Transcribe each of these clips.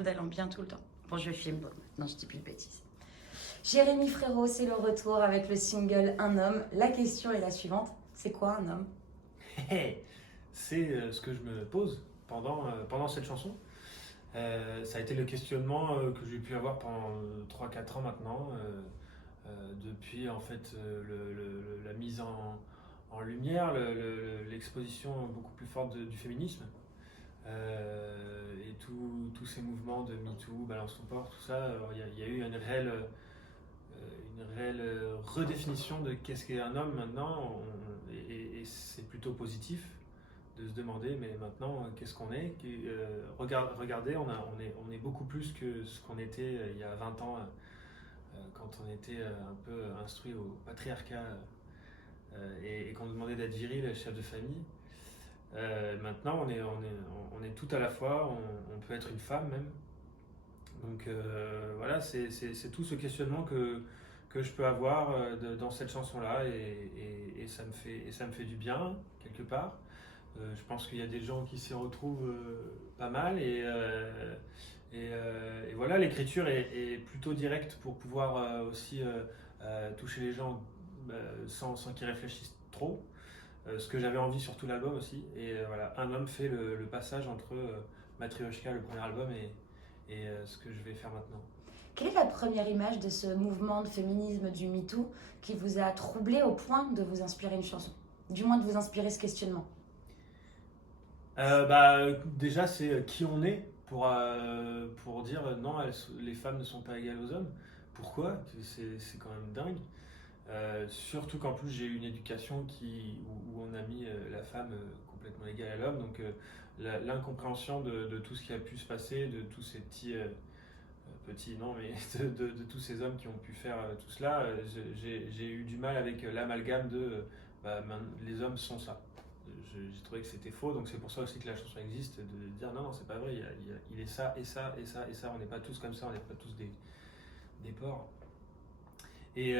parle d'elle en bien tout le temps. Bon, je filme, bon, non, je dis plus de bêtises. Jérémy Frérot, c'est le retour avec le single Un homme. La question est la suivante, c'est quoi un homme? C'est ce que je me pose pendant cette chanson. Ça a été le questionnement que j'ai pu avoir pendant 3-4 ans maintenant, depuis en fait la mise en lumière, l'exposition beaucoup plus forte du féminisme. Et tous ces mouvements de MeToo, Balance ton port, tout ça, il y a eu une réelle redéfinition de qu'est-ce qu'est un homme maintenant, et c'est plutôt positif de se demander, mais maintenant, qu'est-ce qu'on est? Regardez, on est beaucoup plus que ce qu'on était il y a 20 ans, quand on était un peu instruit au patriarcat, et qu'on nous demandait d'être viril, chef de famille. Maintenant, on est tout à la fois, on peut être une femme même. Donc voilà, c'est tout ce questionnement que je peux avoir dans cette chanson-là, et ça me fait du bien, quelque part. Je pense qu'il y a des gens qui s'y retrouvent pas mal, et voilà, l'écriture est plutôt directe pour pouvoir aussi toucher les gens sans qu'ils réfléchissent trop. Ce que j'avais envie sur tout l'album aussi, et voilà, Un homme fait le passage entre Matryoshka, le premier album, et ce que je vais faire maintenant. Quelle est la première image de ce mouvement de féminisme du MeToo qui vous a troublé au point de vous inspirer une chanson? Du moins de vous inspirer ce questionnement. Déjà, c'est qui on est pour dire non, les femmes ne sont pas égales aux hommes. Pourquoi? C'est quand même dingue. Surtout qu'en plus j'ai eu une éducation où on a mis la femme complètement égale à l'homme, donc l'incompréhension de tout ce qui a pu se passer, de tous ces petits non, mais de tous ces hommes qui ont pu faire tout cela, j'ai eu du mal avec l'amalgame les hommes sont ça. J'ai trouvé que c'était faux, donc c'est pour ça aussi que la chanson existe, de dire non, c'est pas vrai, il est ça et ça et ça et ça, on n'est pas tous comme ça, on n'est pas tous des porcs. Et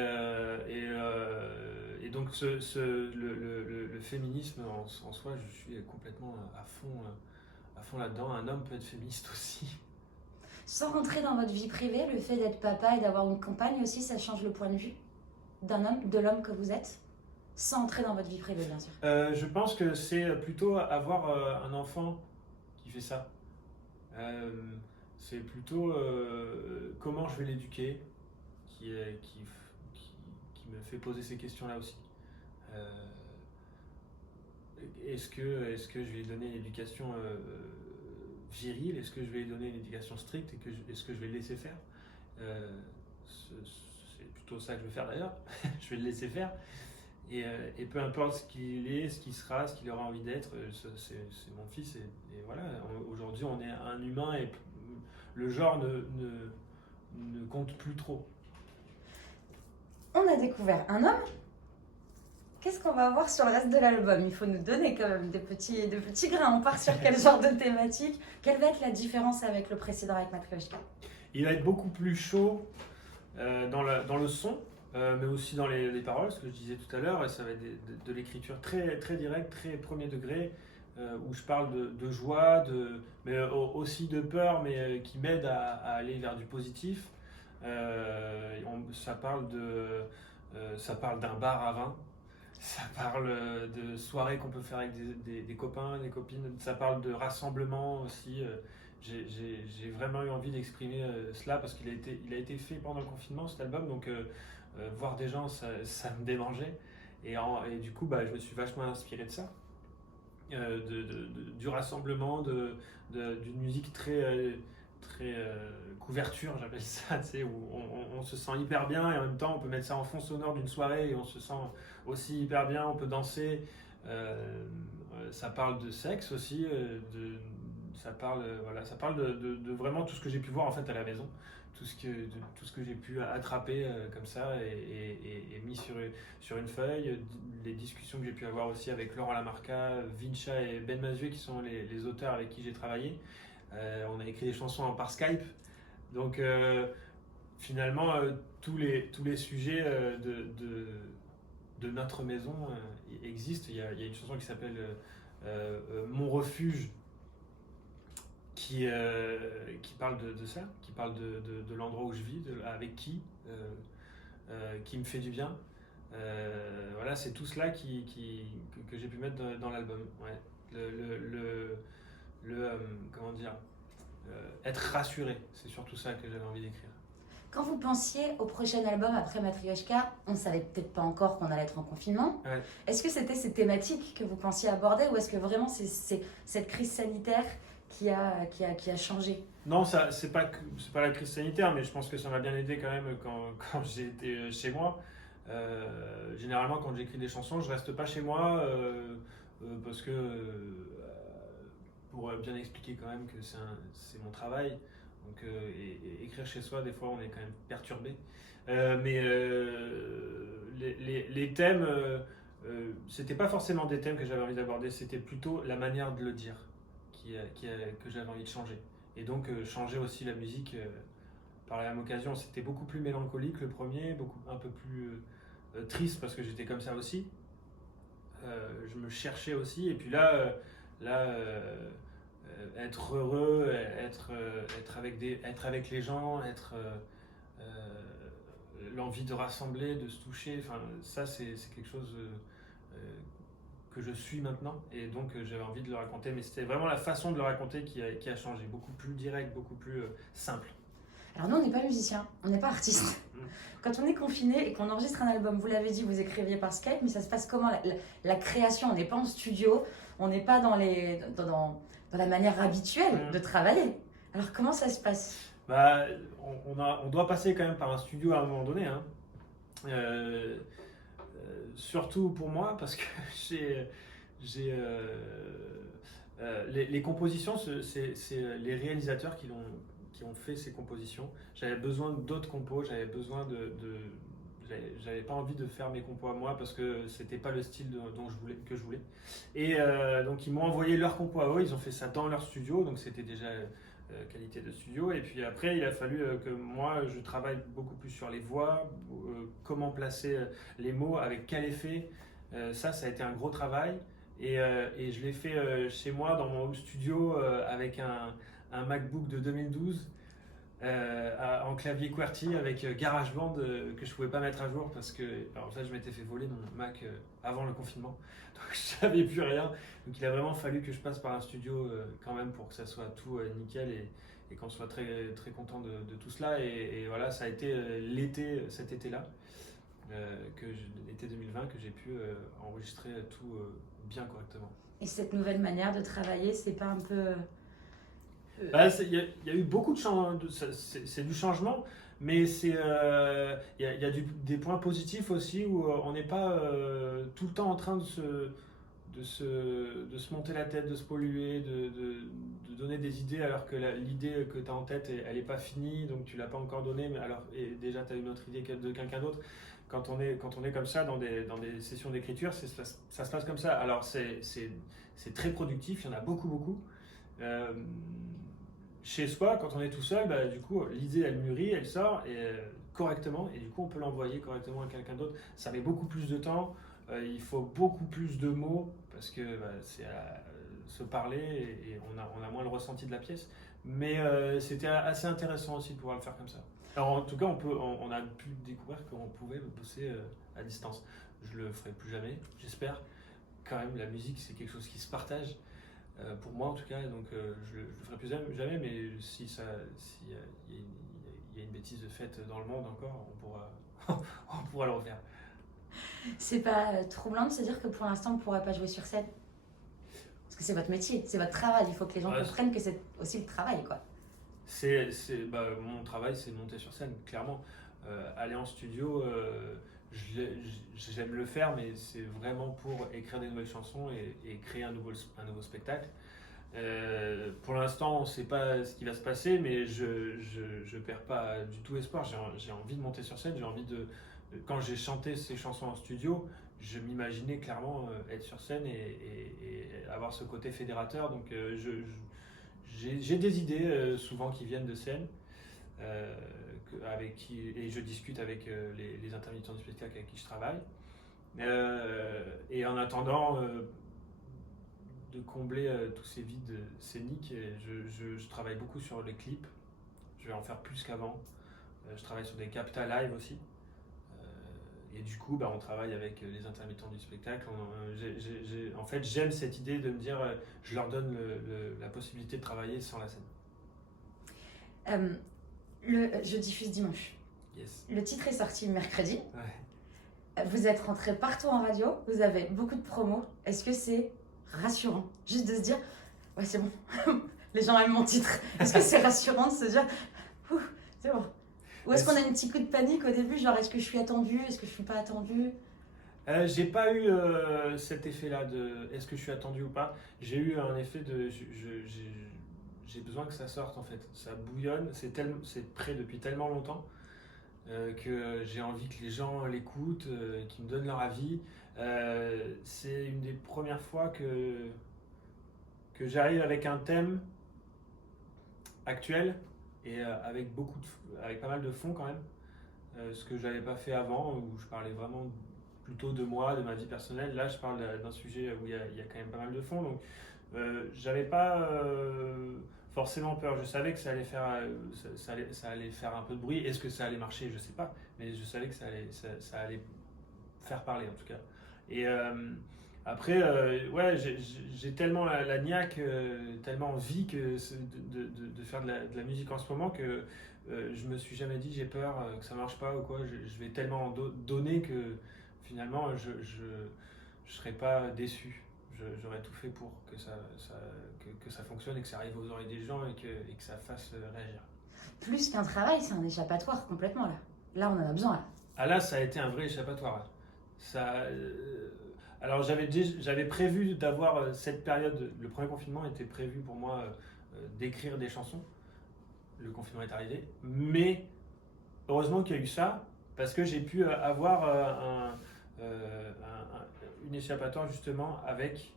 donc le féminisme en soi, je suis complètement à fond là-dedans. Un homme peut être féministe aussi. Sans rentrer dans votre vie privée, le fait d'être papa et d'avoir une compagne aussi, ça change le point de vue d'un homme, de l'homme que vous êtes? Sans entrer dans votre vie privée, bien sûr. Je pense que c'est plutôt avoir un enfant qui fait ça. C'est plutôt comment je vais l'éduquer qui me fait poser ces questions-là aussi. Est-ce que je vais lui donner une éducation virile? Est-ce que je vais lui donner une éducation stricte? Est-ce que je vais le laisser faire? C'est plutôt ça que je vais faire d'ailleurs. Je vais le laisser faire. Et peu importe ce qu'il est, ce qu'il sera, ce qu'il aura envie d'être, c'est mon fils. Et voilà, aujourd'hui on est un humain, et le genre ne compte plus trop. On a découvert un homme. Qu'est-ce qu'on va avoir sur le reste de l'album? Il faut nous donner quand même des petits grains. On part sur quel genre de thématique? Quelle va être la différence avec le précédent, avec Matryoshka? Il va être beaucoup plus chaud dans le son, mais aussi dans les paroles, ce que je disais tout à l'heure. Et ça va être de l'écriture très, très directe, très premier degré, où je parle de joie, mais aussi de peur, mais qui m'aide à aller vers du positif. Ça parle d'un bar à vin. Ça parle de soirées qu'on peut faire avec des copains, des copines. Ça parle de rassemblement aussi. J'ai vraiment eu envie d'exprimer cela parce qu'il a été fait pendant le confinement, cet album. Donc voir des gens, ça me démangeait. Et du coup, je me suis vachement inspiré de ça. Du rassemblement, d'une musique très couverture, j'appelle ça, tu sais, où on se sent hyper bien, et en même temps on peut mettre ça en fond sonore d'une soirée et on se sent aussi hyper bien, on peut danser. Ça parle de sexe aussi, ça parle de vraiment tout ce que j'ai pu voir en fait à la maison, tout ce que j'ai pu attraper comme ça, et mis sur une feuille, les discussions que j'ai pu avoir aussi avec Laurent Lamarca, Vincha et Ben Mazué, qui sont les auteurs avec qui j'ai travaillé. On a écrit des chansons par Skype. Donc finalement, tous les sujets de notre maison existent. Il y a une chanson qui s'appelle Mon refuge, qui parle de ça, qui parle de l'endroit où je vis, avec qui me fait du bien. Voilà, c'est tout cela que j'ai pu mettre dans l'album. Ouais. Comment dire, être rassuré, c'est surtout ça que j'avais envie d'écrire. Quand vous pensiez au prochain album après Matryoshka, on ne savait peut-être pas encore qu'on allait être en confinement. Ouais. Est-ce que c'était ces thématiques que vous pensiez aborder ou est-ce que vraiment c'est cette crise sanitaire qui a changé? Non, c'est pas la crise sanitaire, mais je pense que ça m'a bien aidé quand même quand j'ai été chez moi. Généralement, quand j'écris des chansons, je reste pas chez moi parce que pour bien expliquer quand même que c'est mon travail. Donc, et écrire chez soi, des fois, on est quand même perturbé. Mais les thèmes, c'était pas forcément des thèmes que j'avais envie d'aborder, c'était plutôt la manière de le dire que j'avais envie de changer. Et donc, changer aussi la musique par la même occasion. C'était beaucoup plus mélancolique le premier, un peu plus triste parce que j'étais comme ça aussi. Je me cherchais aussi. Et puis là, être heureux, être avec les gens, l'envie de rassembler, de se toucher, enfin, ça c'est quelque chose que je suis maintenant et donc j'avais envie de le raconter, mais c'était vraiment la façon de le raconter qui a changé, beaucoup plus direct, beaucoup plus simple. Alors nous, on n'est pas musiciens, on n'est pas artistes. Quand on est confiné et qu'on enregistre un album, vous l'avez dit, vous écriviez par Skype, mais ça se passe comment la création? On n'est pas en studio, on n'est pas dans la manière habituelle de travailler. Alors comment ça se passe? Bah, on doit passer quand même par un studio à un moment donné, hein. Surtout pour moi, parce que les compositions, c'est les réalisateurs qui ont fait ces compositions. J'avais besoin d'autres compos, j'avais pas envie de faire mes compos à moi parce que c'était pas le style que je voulais. Et donc ils m'ont envoyé leurs compos à eux, ils ont fait ça dans leur studio, donc c'était déjà qualité de studio. Et puis après, il a fallu que moi, je travaille beaucoup plus sur les voix, comment placer les mots, avec quel effet. Ça a été un gros travail. Et je l'ai fait chez moi, dans mon home studio, avec un MacBook de 2012. En clavier QWERTY avec GarageBand que je pouvais pas mettre à jour parce que en fait je m'étais fait voler mon Mac avant le confinement, donc je savais plus rien, donc il a vraiment fallu que je passe par un studio quand même pour que ça soit tout nickel et qu'on soit très, très content de tout cela et voilà, ça a été cet été-là, l'été 2020, que j'ai pu enregistrer tout bien correctement. Et cette nouvelle manière de travailler, c'est pas un peu... Il y a eu beaucoup de changements, c'est du changement, mais il y a des points positifs aussi où on n'est pas tout le temps en train de se monter la tête, de se polluer, de donner des idées alors que l'idée que tu as en tête, elle n'est pas finie, donc tu ne l'as pas encore donnée, mais alors, et déjà tu as une autre idée de quelqu'un d'autre. Quand on est comme ça dans des sessions d'écriture, ça se passe comme ça. Alors c'est très productif, il y en a beaucoup, beaucoup. Chez soi, quand on est tout seul, bah, du coup, l'idée elle mûrit, elle sort correctement, et du coup on peut l'envoyer correctement à quelqu'un d'autre. Ça met beaucoup plus de temps, il faut beaucoup plus de mots parce que c'est à se parler et on a moins le ressenti de la pièce. Mais c'était assez intéressant aussi de pouvoir le faire comme ça. Alors en tout cas, on a pu découvrir qu'on pouvait bosser à distance. Je le ferai plus jamais, j'espère. Quand même, la musique c'est quelque chose qui se partage. Pour moi en tout cas, donc je le ferai plus jamais, mais s'il y a une bêtise de faite dans le monde encore, on pourra le refaire. C'est pas troublant de se dire que pour l'instant, on ne pourra pas jouer sur scène? Parce que c'est votre métier, c'est votre travail, il faut que les gens comprennent que c'est aussi le travail, quoi. Mon travail, c'est de monter sur scène, clairement. Aller en studio, j'aime le faire, mais c'est vraiment pour écrire des nouvelles chansons et créer un nouveau spectacle. Pour l'instant, on ne sait pas ce qui va se passer, mais je perds pas du tout espoir. J'ai envie de monter sur scène, quand j'ai chanté ces chansons en studio, je m'imaginais clairement être sur scène et avoir ce côté fédérateur. Donc j'ai des idées souvent qui viennent de scène. Et je discute avec les intermittents du spectacle avec qui je travaille. Et en attendant, de combler tous ces vides scéniques. Et je travaille beaucoup sur les clips. Je vais en faire plus qu'avant. Je travaille sur des captas live aussi. Et du coup, on travaille avec les intermittents du spectacle. En fait, j'aime cette idée de me dire, je leur donne la possibilité de travailler sans la scène. Je diffuse dimanche. Yes. Le titre est sorti mercredi. Ouais. Vous êtes rentré partout en radio. Vous avez beaucoup de promos. Est-ce que c'est rassurant, juste de se dire, ouais, c'est bon, les gens aiment mon titre. Est-ce que c'est rassurant de se dire, c'est bon? Ou est-ce qu'on a un petit coup de panique au début, genre est-ce que je suis attendue, est-ce que je suis pas attendue? J'ai pas eu cet effet-là de est-ce que je suis attendu ou pas. J'ai eu un effet de j'ai besoin que ça sorte en fait. Ça bouillonne, c'est prêt depuis tellement longtemps que j'ai envie que les gens l'écoutent, qu'ils me donnent leur avis. C'est une des premières fois que j'arrive avec un thème actuel et avec avec pas mal de fond quand même. Ce que j'avais pas fait avant, où je parlais vraiment plutôt de moi, de ma vie personnelle. Là, je parle d'un sujet où il y a quand même pas mal de fond. Donc, j'avais pas forcément peur. Je savais que ça allait faire un peu de bruit. Est-ce que ça allait marcher? Je sais pas. Mais je savais que ça allait faire parler en tout cas. Et après, ouais, j'ai tellement la niaque, tellement envie de faire de la musique en ce moment que je me suis jamais dit j'ai peur que ça marche pas ou quoi. Je vais tellement donner que finalement je serai pas déçu. J'aurais tout fait pour que ça fonctionne et que ça arrive aux oreilles des gens et que ça fasse réagir. Plus qu'un travail, c'est un échappatoire complètement là. Là, on en a besoin là. Ah là, ça a été un vrai échappatoire. Alors j'avais prévu d'avoir cette période, le premier confinement était prévu pour moi d'écrire des chansons. Le confinement est arrivé, mais heureusement qu'il y a eu ça, parce que j'ai pu avoir une échappatoire justement avec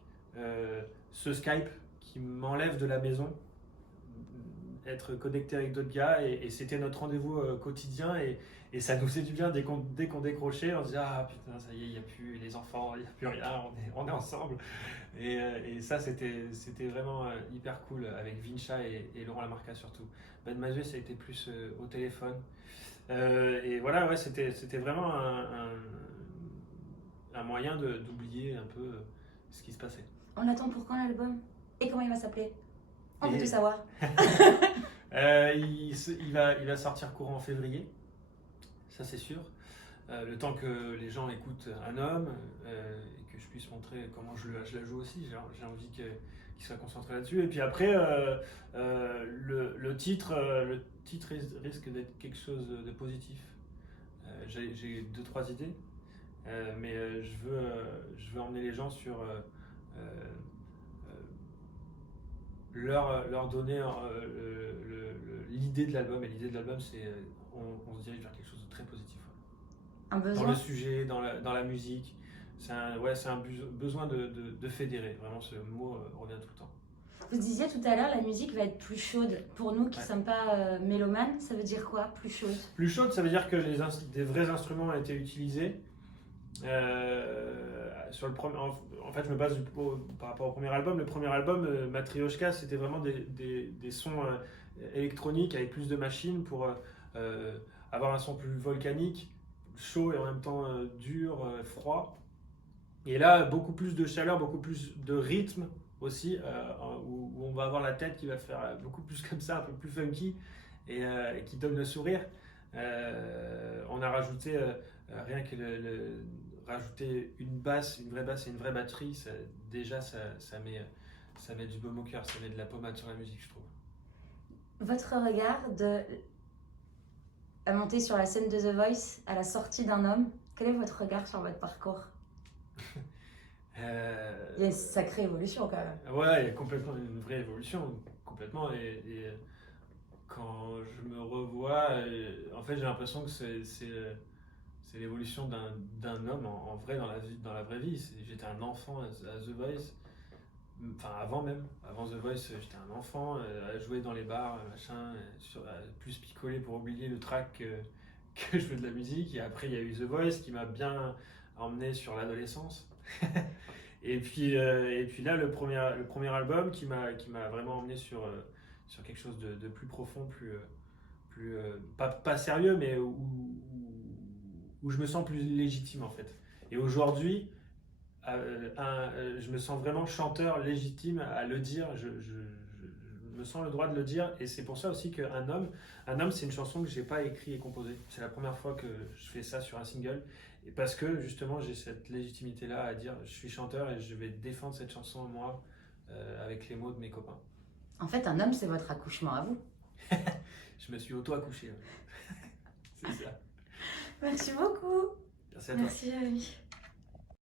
ce Skype qui m'enlève de la maison, être connecté avec d'autres gars, et c'était notre rendez-vous quotidien, et ça nous faisait du bien dès qu'on décrochait, on se disait ah putain ça y est, il n'y a plus les enfants, il n'y a plus rien, on est ensemble, et ça c'était vraiment hyper cool avec Vincha et Laurent Lamarca surtout. Ben Mazué ça a été plus au téléphone, et voilà, ouais, c'était vraiment un moyen d'oublier un peu ce qui se passait. On attend pour quand l'album? Et comment il va s'appeler? On veut tout savoir. Il va sortir courant en février, ça c'est sûr. Le temps que les gens écoutent Un homme et que je puisse montrer comment je la joue aussi, j'ai envie qu'il soit concentré là-dessus. Et puis après, le titre risque d'être quelque chose de positif. J'ai 2-3 idées, mais je veux emmener les gens sur leur donner l'idée de l'album. Et l'idée de l'album, c'est on se dirige vers quelque chose de très positif. Un besoin. Dans le sujet, dans la musique. C'est un besoin de fédérer. Vraiment, ce mot revient tout le temps. Vous disiez tout à l'heure, la musique va être plus chaude. Pour nous qui ne sommes pas mélomanes, ça veut dire quoi, plus chaude? Plus chaude, ça veut dire que des vrais instruments ont été utilisés. Sur le premier, en fait, je me base par rapport au premier album. Le premier album, Matryoshka, c'était vraiment des sons électroniques avec plus de machines pour avoir un son plus volcanique, chaud et en même temps dur, froid. Et là, beaucoup plus de chaleur, beaucoup plus de rythme aussi, où on va avoir la tête qui va faire beaucoup plus comme ça, un peu plus funky et qui donne le sourire. On a rajouté rien que rajouter une basse, une vraie basse et une vraie batterie, ça met du baume au cœur, ça met de la pommade sur la musique, je trouve. Votre regard à monter sur la scène de The Voice à la sortie d'un homme, quel est votre regard sur votre parcours? Il y a une sacrée évolution quand même. Ouais, il y a complètement une vraie évolution, complètement. Et quand je me revois, en fait, j'ai l'impression que c'est l'évolution d'un homme en vrai dans la vraie vie. J'étais un enfant à The Voice, enfin avant The Voice, j'étais un enfant à jouer dans les bars, machin, à plus picoler pour oublier le track que je fais de la musique. Et après, il y a eu The Voice qui m'a bien emmené sur l'adolescence. Et puis là, le premier album qui m'a vraiment emmené sur quelque chose de plus profond, pas sérieux, mais où je me sens plus légitime en fait. Et aujourd'hui, je me sens vraiment chanteur légitime à le dire. Je me sens le droit de le dire. Et c'est pour ça aussi qu'un homme, c'est une chanson que j'ai pas écrit et composée. C'est la première fois que je fais ça sur un single. Et parce que justement, j'ai cette légitimité-là à dire je suis chanteur et je vais défendre cette chanson moi avec les mots de mes copains. En fait, un homme, c'est votre accouchement à vous. Je me suis auto-accouché. C'est ça. Merci beaucoup. Merci à toi. Merci, Jérémy.